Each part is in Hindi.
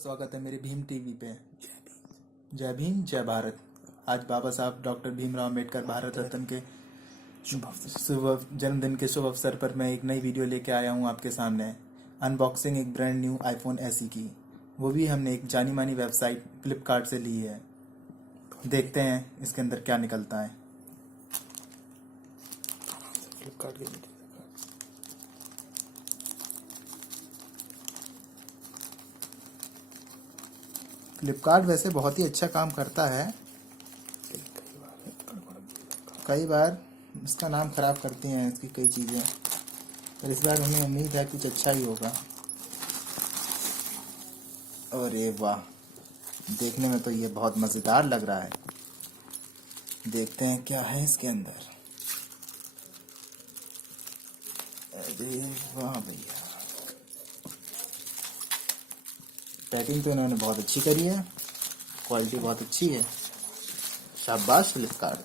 स्वागत है मेरे भीम टीवी पे। जय भीम जय भारत। आज बाबा साहब डॉक्टर भीमराव अम्बेडकर भारत रत्न के शुभ जन्मदिन के शुभ अवसर पर मैं एक नई वीडियो लेके आया हूँ आपके सामने। अनबॉक्सिंग एक ब्रांड न्यू आईफोन SE की, वो भी हमने एक जानी मानी वेबसाइट फ्लिपकार्ट से ली है। देखते हैं इसके अंदर क्या निकलता है। फ्लिपकार्ट के फ्लिपकार्ट वैसे बहुत ही अच्छा काम करता है, कई बार इसका नाम खराब करती हैं इसकी कई चीज़ें, पर इस बार हमें उम्मीद है कुछ अच्छा ही होगा। अरे वाह, देखने में तो ये बहुत मज़ेदार लग रहा है। देखते हैं क्या है इसके अंदर। अरे वाह भैया, पैकिंग तो इन्होंने बहुत अच्छी करी है, क्वालिटी बहुत अच्छी है। शाबाश Flipkart.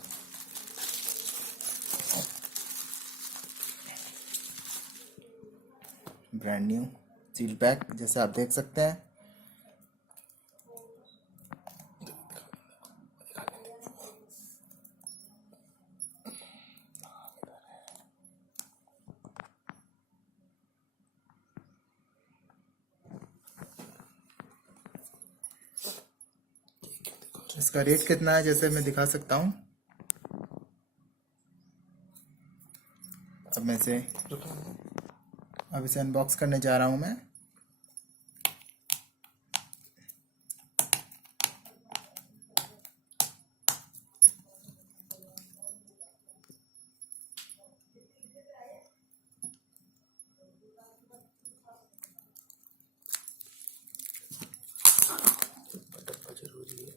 Brand new seal pack जैसे आप देख सकते हैं। इसका रेट कितना है जैसे मैं दिखा सकता हूँ। अब इसे अनबॉक्स करने जा रहा हूँ मैं। जरूरी है।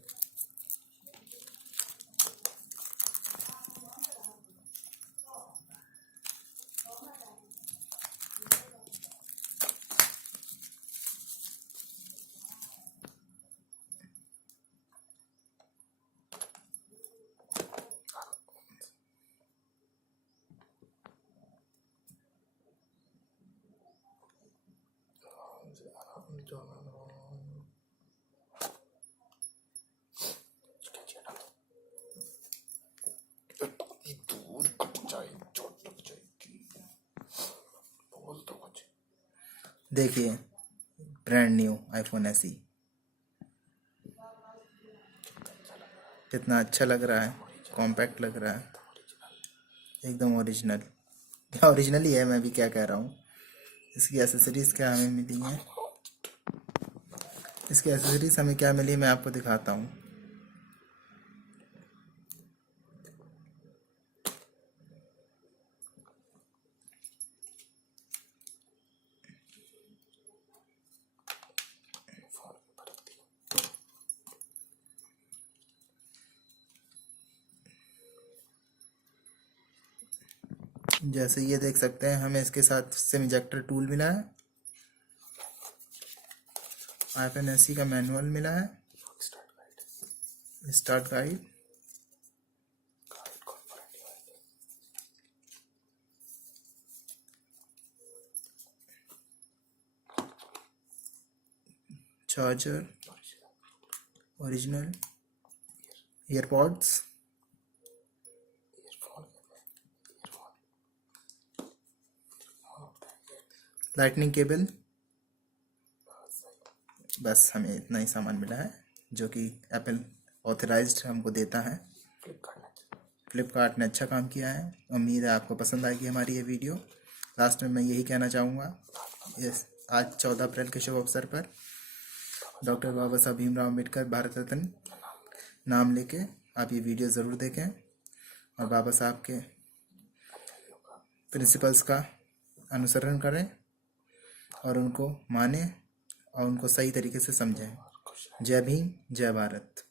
दूर कट जाए, चोट लग जाएगी। बोल तो कुछ। देखिए ब्रांड न्यू आईफोन SE कितना अच्छा लग रहा है, कॉम्पैक्ट लग रहा है, एकदम ओरिजिनल। क्या ओरिजिनल ही है, मैं भी क्या कह रहा हूँ। इसकी एसेसरीज क्या हमें मिली है, इसकी एसेसरीज हमें क्या मिली मैं आपको दिखाता हूँ। जैसे ये देख सकते हैं, हमें इसके साथ सिम इजेक्टर टूल मिला है, आईफोन SE का मैनुअल मिला है, start guide, charger, original earpods, lightning cable. बस हमें इतना ही सामान मिला है जो कि एप्पल ऑथराइज्ड हमको देता है। फ्लिपकार्ट ने अच्छा काम किया है। उम्मीद है आपको पसंद आएगी हमारी ये वीडियो। लास्ट में मैं यही कहना चाहूँगा, यस, आज 14 अप्रैल के शुभ अवसर पर डॉक्टर बाबा साहब भीमराव अम्बेडकर भारत रत्न नाम लेके आप ये वीडियो ज़रूर देखें और बाबा साहब के प्रिंसिपल्स का अनुसरण करें और उनको मानें और उनको सही तरीके से समझें। जय भीम जय भारत।